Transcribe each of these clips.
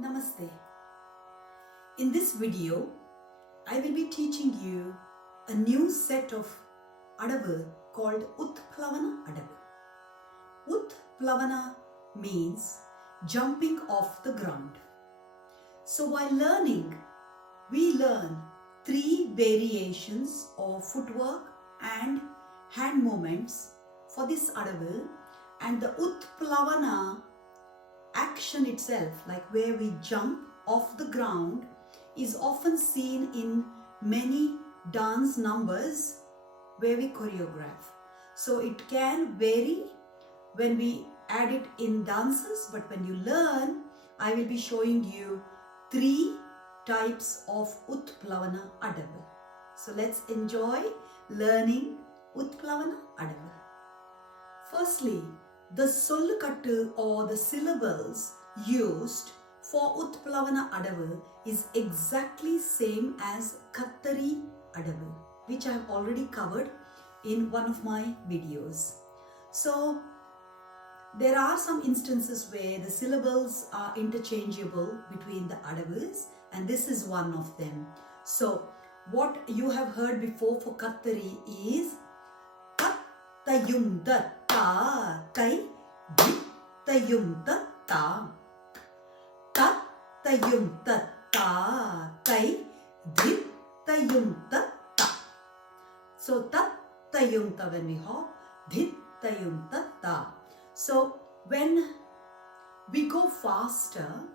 Namaste. In this video, I will be teaching you a new set of Adavu called Uthplavana Adavu. Uthplavana means jumping off the ground. So while learning, we learn 3 variations of footwork and hand movements for this Adavu, and the Uthplavana action itself, like where we jump off the ground, is often seen in many dance numbers where we choreograph. So it can vary when we add it in dances, but when you learn, I will be showing you 3 types of Uthplavana Adavu. So let's enjoy learning Uthplavana Adavu. Firstly, the sollukattu or the syllables used for Uthplavana Adavu is exactly same as Kattari Adavu, which I have already covered in one of my videos. So there are some instances where the syllables are interchangeable between the Adavus, and this is one of them. So what you have heard before for Kattari is Kattayum ta kai dittayum ta tattayum ta kai dittayum ta. So tattayum ta when we hop, dittayum ta. So when we go faster,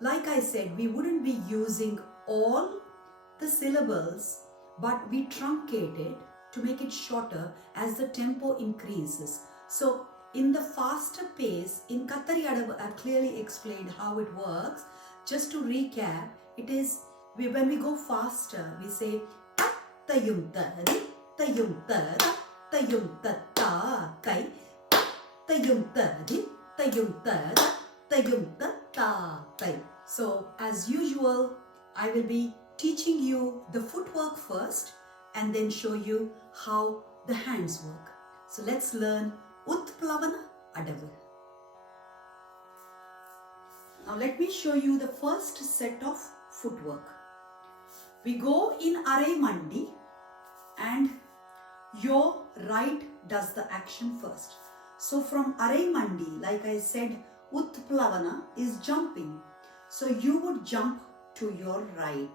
like I said, we wouldn't be using all the syllables, but we truncate it to make it shorter as the tempo increases. So in the faster pace, in Kattari Adavu, I have clearly explained how it works. Just to recap, it is when we go faster, we say tattayum ta dittayum ta tattayum ta kai tattayum ta dittayum ta tattayum ta kai. So as usual, I will be teaching you the footwork first and then show you how the hands work. So let's learn Uthplavana Adavu. Now let me show you the first set of footwork. We go in Arai Mandi and your right does the action first. So from Arai Mandi, like I said, Uthplavana is jumping. So you would jump to your right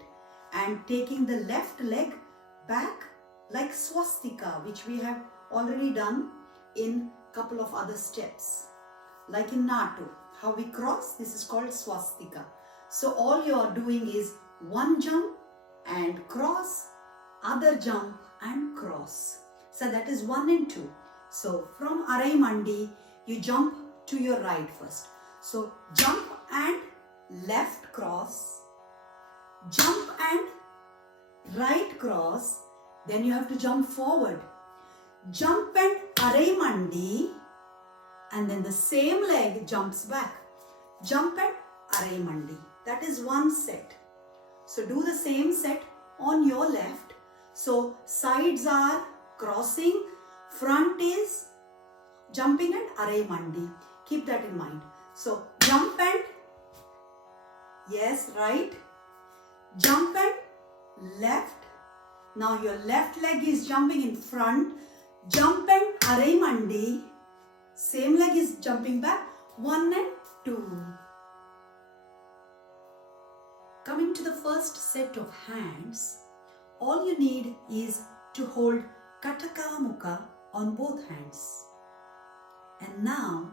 and taking the left leg back like swastika, which we have already done in couple of other steps. Like in Natu, how we cross, this is called swastika. So all you are doing is one jump and cross, other jump and cross. So that is 1 and 2. So from Arai Mandi, you jump to your right first. So jump and left cross, jump and right cross, then you have to jump forward. Jump and Arai Mandi, and then the same leg jumps back. Jump and Arai Mandi. That is one set. So do the same set on your left. So sides are crossing, front is jumping and Arai Mandi. Keep that in mind. So jump and, yes, right. Jump and left. Now your left leg is jumping in front. Jump and Arai Mandi. Same leg is jumping back. 1 and 2. Coming to the first set of hands, all you need is to hold Kataka Mukha on both hands. And now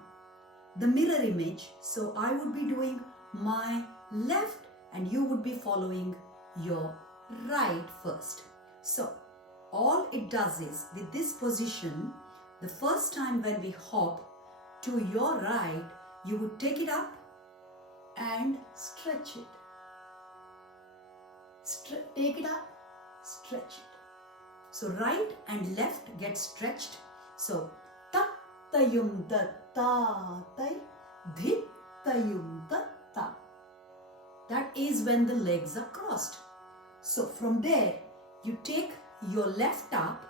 the mirror image. So I would be doing my left and you would be following your right first. So all it does is, with this position, the first time when we hop to your right, you would take it up and stretch it. Take it up, stretch it. So right and left get stretched. So tattayum ta tai dittayum ta. That is when the legs are crossed. So from there, you take your left up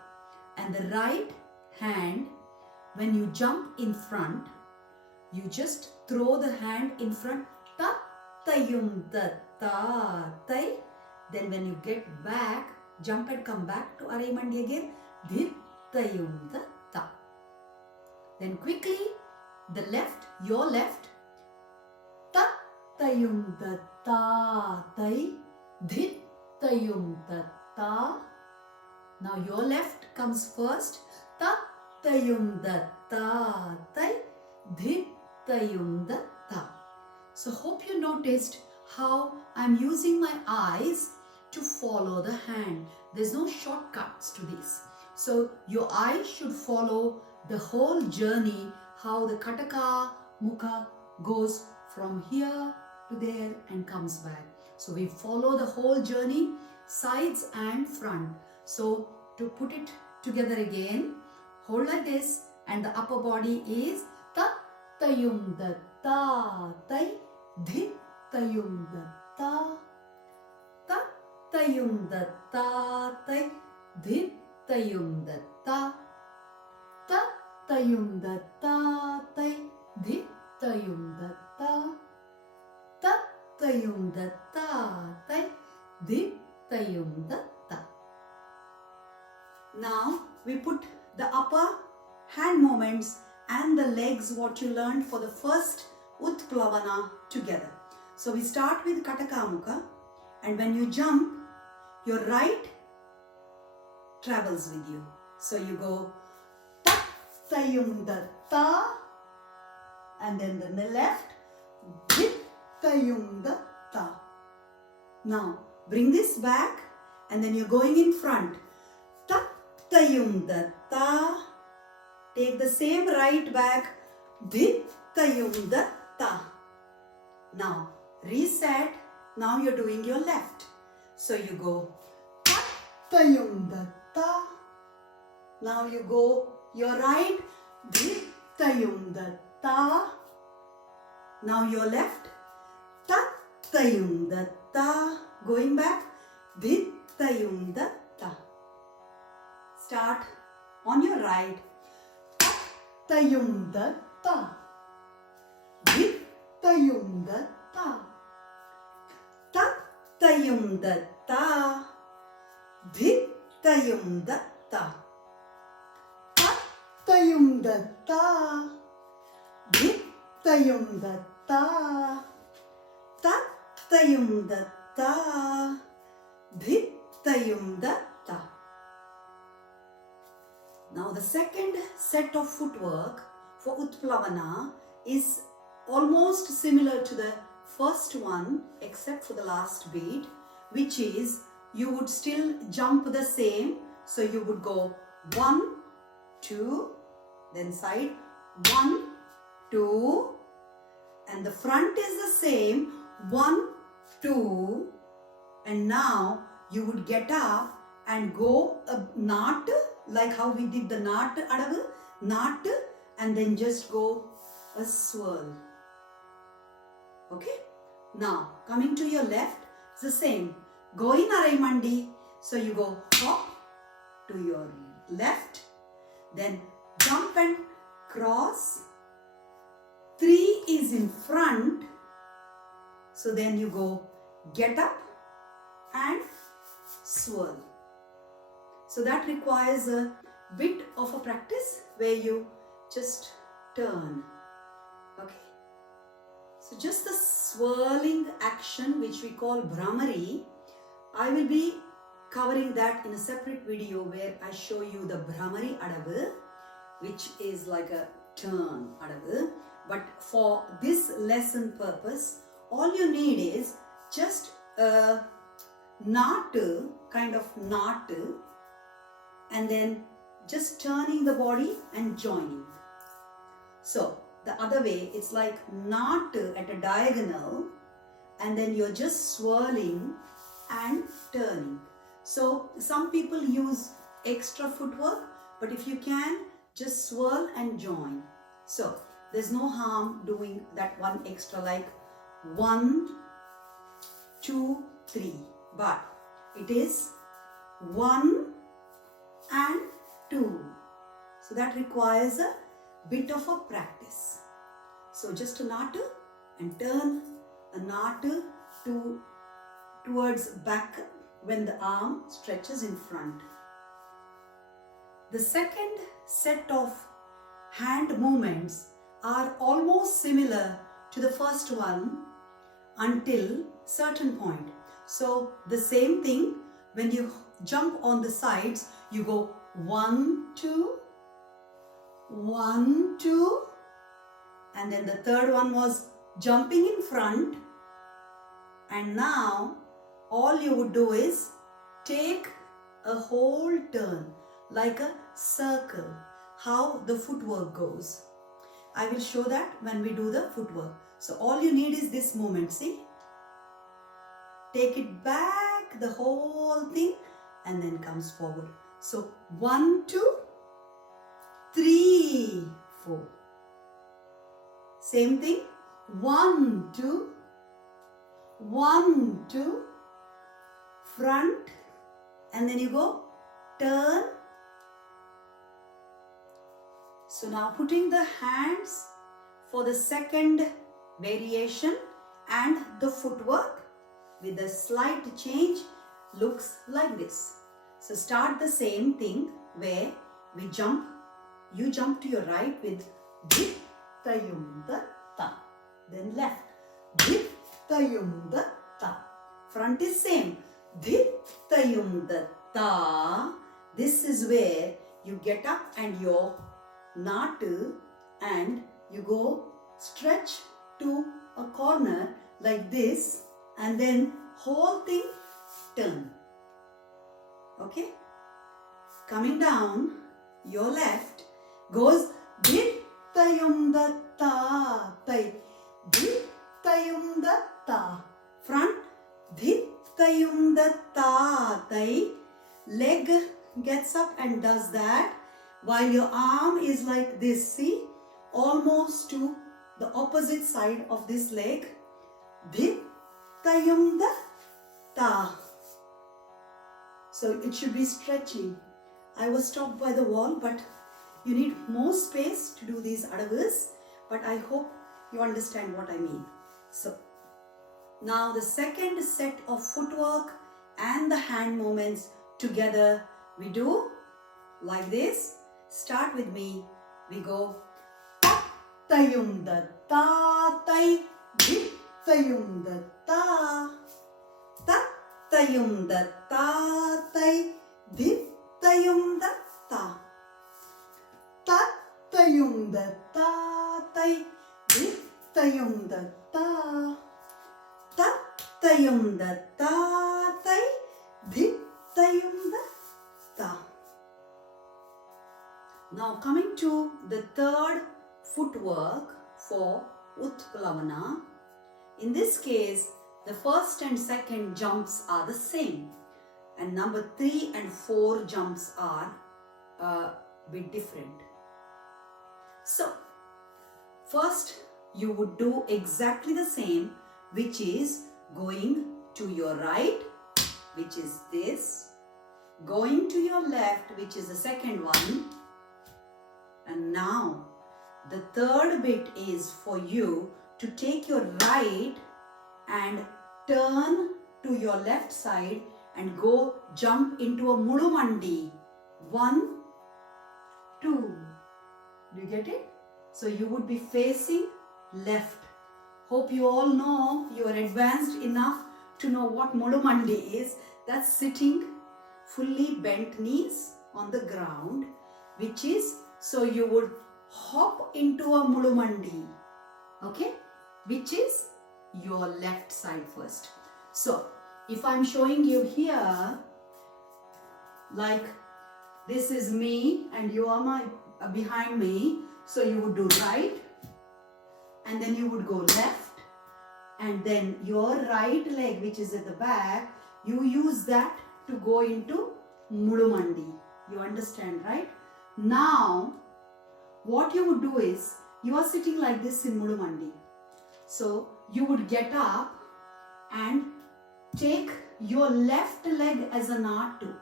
and the right hand, when you jump in front, you just throw the hand in front, tayum da ta tai. Then when you get back, jump and come back to Arai Mandi again. Dhit tayum da ta. Then quickly, the left, your left. Ta tayum da ta tai. Dhit tayum da ta. Now your left comes first. Ta tayum da ta tai. Dhit tayum da ta. So hope you noticed how I'm using my eyes to follow the hand. There's no shortcuts to this. So your eyes should follow the whole journey, how the Kataka Mukha goes from here to there and comes back. So we follow the whole journey, sides and front. So to put it together again, hold like this, and the upper body is ta tayum da ta tai. Dhit tayum da ta. Ta tayum da ta tai. Dhit tayum da ta. Ta tayum da ta tai. Dhit tayum da ta. Ta tayum da ta tai. Dhit tayum da ta. Now we put the upper hand movements and the legs, what you learned for the first Uthplavana, together. So we start with Kataka Mukha, and when you jump, your right travels with you. So you go ta tayum da ta, and then the left dhit tayum da ta. Now bring this back, and then you're going in front. Ta tayum da ta. Take the same right back. Dhit tayum da ta. Now reset. Now you're doing your left. So you go ta tayum da ta. Now you go your right. Dhit tayum da ta. Now your left. Ta tayum da ta. Going back. Dhit tayum da ta. Start on your right. Ta tayum da ta. Dhit tayum da ta. Ta tayum da ta. Dhit tayum da ta. Ta tayum da ta. Dhit tayum da ta. Ta tayum da ta. Dhit tayum da ta. Now the second set of footwork for Uthplavana is almost similar to the first one, except for the last beat, which is you would still jump the same. So you would go 1, 2, then side 1, 2, and the front is the same 1, 2, and now you would get up and go a knot, like how we did the knot Adavu, knot, and then just go a swirl. Okay? Now coming to your left, it's the same. Go in Arai Mandi. So you go hop to your left, then jump and cross. 3 is in front. So then you go get up and swirl. So that requires a bit of a practice where you just turn. Okay. So just the swirling action, which we call Bhramari, I will be covering that in a separate video where I show you the Bhramari Adavu, which is like a turn Adavu. But for this lesson purpose, all you need is just a knot, kind of knot, and then just turning the body and joining. So the other way, it's like knot at a diagonal, and then you're just swirling and turning. So some people use extra footwork, but if you can, just swirl and join. So there's no harm doing that one extra, like 1, 2, 3, but it is 1 and 2. So that requires a bit of a practice. So just a knot and turn a knot towards back when the arm stretches in front. The second set of hand movements are almost similar to the first one until certain point. So the same thing, when you jump on the sides, you go 1, 2, 1, 2, and then the third one was jumping in front, and now all you would do is take a whole turn like a circle, how the footwork goes. I will show that when we do the footwork. So all you need is this movement, see? Take it back, the whole thing, and then comes forward. So 1, 2, 3, 4. Same thing. 1, 2, 1, 2, front, and then you go turn. So now putting the hands for the second variation and the footwork with a slight change looks like this. So start the same thing where we jump. You jump to your right with Vittayum Datta. Then left. Vittayum Datta. Front is same. Vittayum Datta. This is where you get up and your Natu, and you go stretch to a corner like this, and then whole thing turn. Okay? Coming down, your left goes Vittayum Datta, Tai, Vittayum Datta. Front, Vittayum Datta, Tai. Leg gets up and does that, while your arm is like this, see? Almost to the opposite side of this leg. Vittayum Datta. So it should be stretching. I was stopped by the wall, but you need more space to do these Adavus, but I hope you understand what I mean. So now the second set of footwork and the hand movements together we do like this. Start with me. We go Tattayum Datta, Tai, Vittayum Datta. Tattayum Datta, Tai, Vittayum Datta. Tattayum Datta, Tai, Vittayum Datta. Tattayum Datta, Tai, Vittayum Datta. Now coming to the third footwork for Uthplavana. In this case, the first and second jumps are the same, and number 3 and 4 jumps are a bit different. So, first you would do exactly the same, which is going to your right, which is this, going to your left, which is the second one. And now the third bit is for you to take your right and turn to your left side and go jump into a Mudumandi. 1, 2. Do you get it? So you would be facing left. Hope you all know, you are advanced enough to know what Mudumandi is. That's sitting fully bent knees on the ground, which is, so you would hop into a Mudumandi, okay, which is your left side first. So if I'm showing you here, like this is me and you are behind me, so you would do right, and then you would go left, and then your right leg, which is at the back, you use that to go into Mudumandi. You understand, right? Now, what you would do is, you are sitting like this in Mudumandi. So, you would get up and take your left leg as a Natu.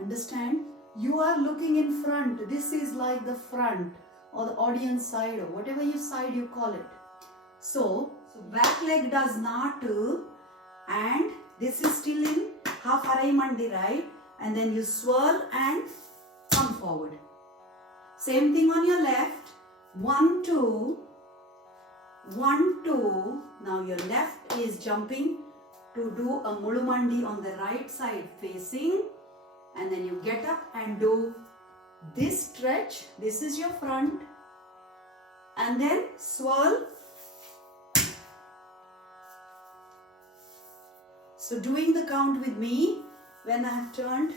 Understand? You are looking in front. This is like the front or the audience side or whatever side you call it. So, So back leg does Natu, and this is still in half Arai Mandi, right? And then you swirl and come forward. Same thing on your left. 1, 2, 1, 2. Now your left is jumping to do a Mulumandi on the right side facing, and then you get up and do this stretch. This is your front, and then swirl. So doing the count with me when I have turned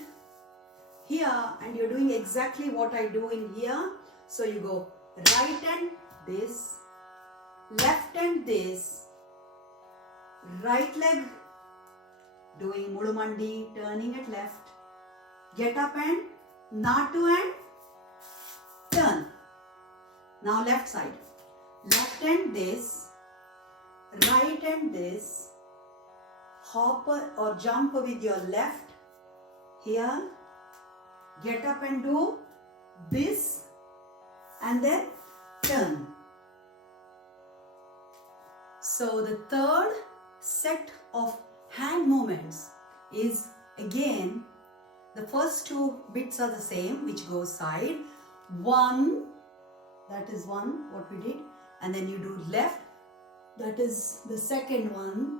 here, and you're doing exactly what I do in here. So you go right and this, left and this, right leg doing Mulumandi, turning it left, get up and Natu and turn. Now left side, left and this, right and this, hop or jump with your left here, get up and do this, and then turn. So the third set of hand movements is again, the first two bits are the same, which goes side. 1, that is 1, what we did, and then you do left, that is the second one.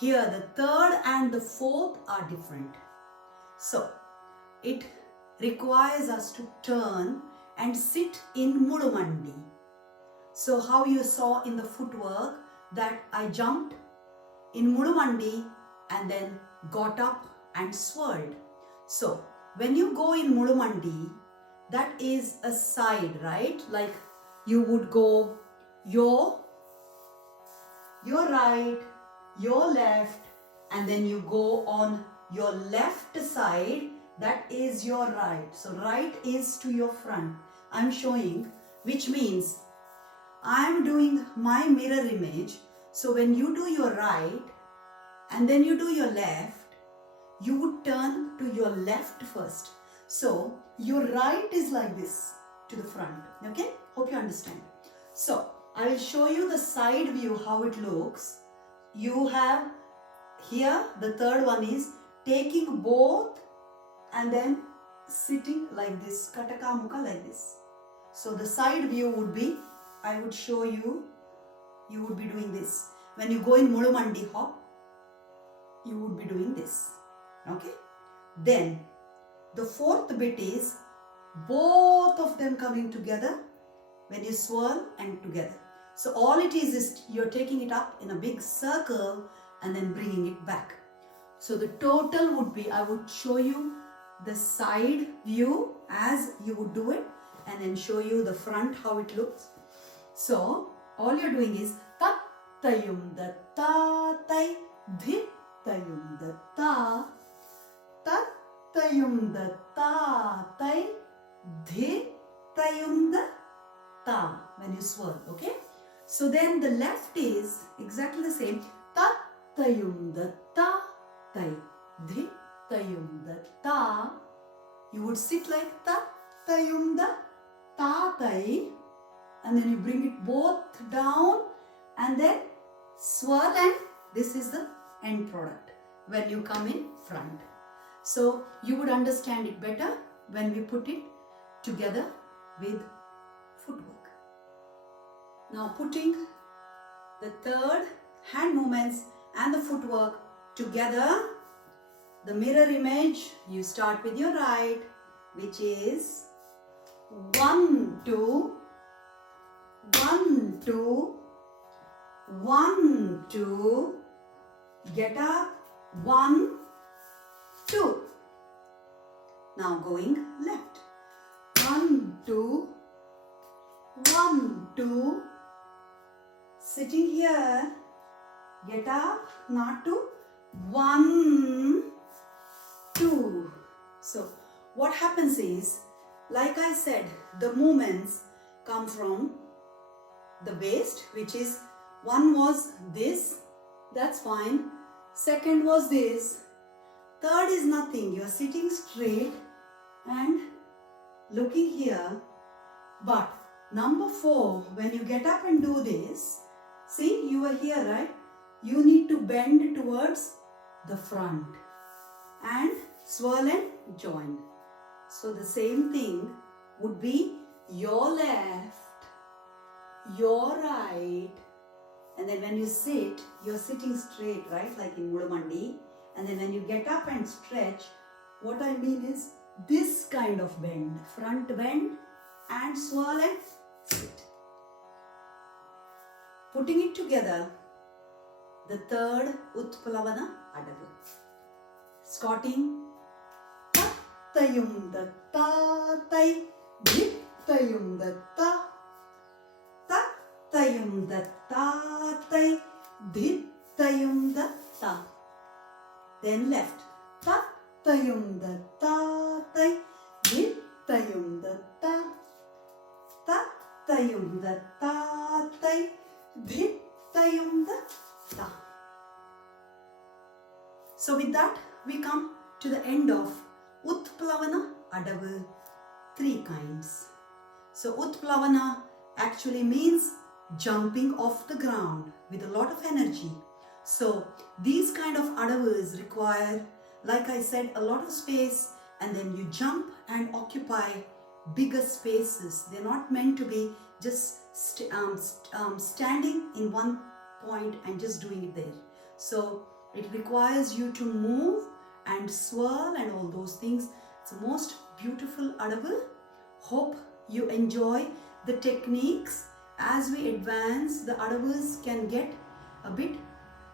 Here the third and the fourth are different. So it requires us to turn and sit in Mulumandi. So how you saw in the footwork that I jumped in Mulumandi and then got up and swirled. So when you go in Mulumandi, that is a side, right? Like you would go your right, your left, and then you go on your left side, that is your right. So right is to your front. I'm showing, which means I'm doing my mirror image. So when you do your right and then you do your left, you would turn to your left first. So your right is like this to the front. Okay? Hope you understand. So I will show you the side view, how it looks. You have here, the third one is taking both and then sitting like this, Kataka Mukha like this. So the side view would be, I would show you, you would be doing this. When you go in Mulumandi hop, you would be doing this. Okay? Then the fourth bit is both of them coming together when you swirl and together. So all it is you're taking it up in a big circle and then bringing it back. So the total would be, I would show you the side view as you would do it, and then show you the front, how it looks. So all you're doing is tattayum da ta tai dhittayum da ta, tattayum da ta tai dhittayum da ta when you swirl. Okay? So then the left is exactly the same. Tattayum da ta tai dhittayum da ta. You would sit like tattayum da ta tai, and then you bring it both down and then swirl, and this is the end product when you come in front. So you would understand it better when we put it together with footwork. Now putting the third hand movements and the footwork together, the mirror image, you start with your right, which is 1, 2, 1, 2, 1, 2, get up, 1, 2. Now going left, 1, 2, 1, 2, sitting here, get up, Natu, 1, 2. So what happens is, like I said, the movements come from the waist, which is, one was this, that's fine. Second was this. Third is nothing. You are sitting straight and looking here. But number 4, when you get up and do this, See, you are here, right? You need to bend towards the front and swirl and join. So the same thing would be your left, your right, and then when you sit, you're sitting straight, right? Like in Mudamandi. And then when you get up and stretch, what I mean is this kind of bend, front bend and swirl and sit. Putting it together, the third Uthplavana Adavu. Starting Tattayum Dattai Dhittayum Datta Tattayum Dattai Dhittayum Datta. Then left Tattayum Dattai Dhittayum Datta Tattayum Dattai Dhittayum Datta. So with that, we come to the end of Uthplavana Adavu, 3 kinds. So Uthplavana actually means jumping off the ground with a lot of energy. So these kind of Adavus require, like I said, a lot of space, and then you jump and occupy bigger spaces. They're not meant to be just standing in one point and just doing it there. So it requires you to move and swirl and all those things. It's the most beautiful Adavu. Hope you enjoy the techniques. As we advance, the Adavus can get a bit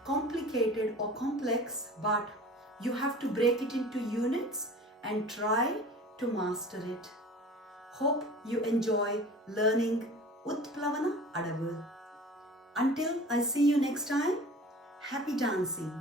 complicated or complex, but you have to break it into units and try to master it. Hope you enjoy learning Uthplavana Adavu. Until I see you next time, happy dancing.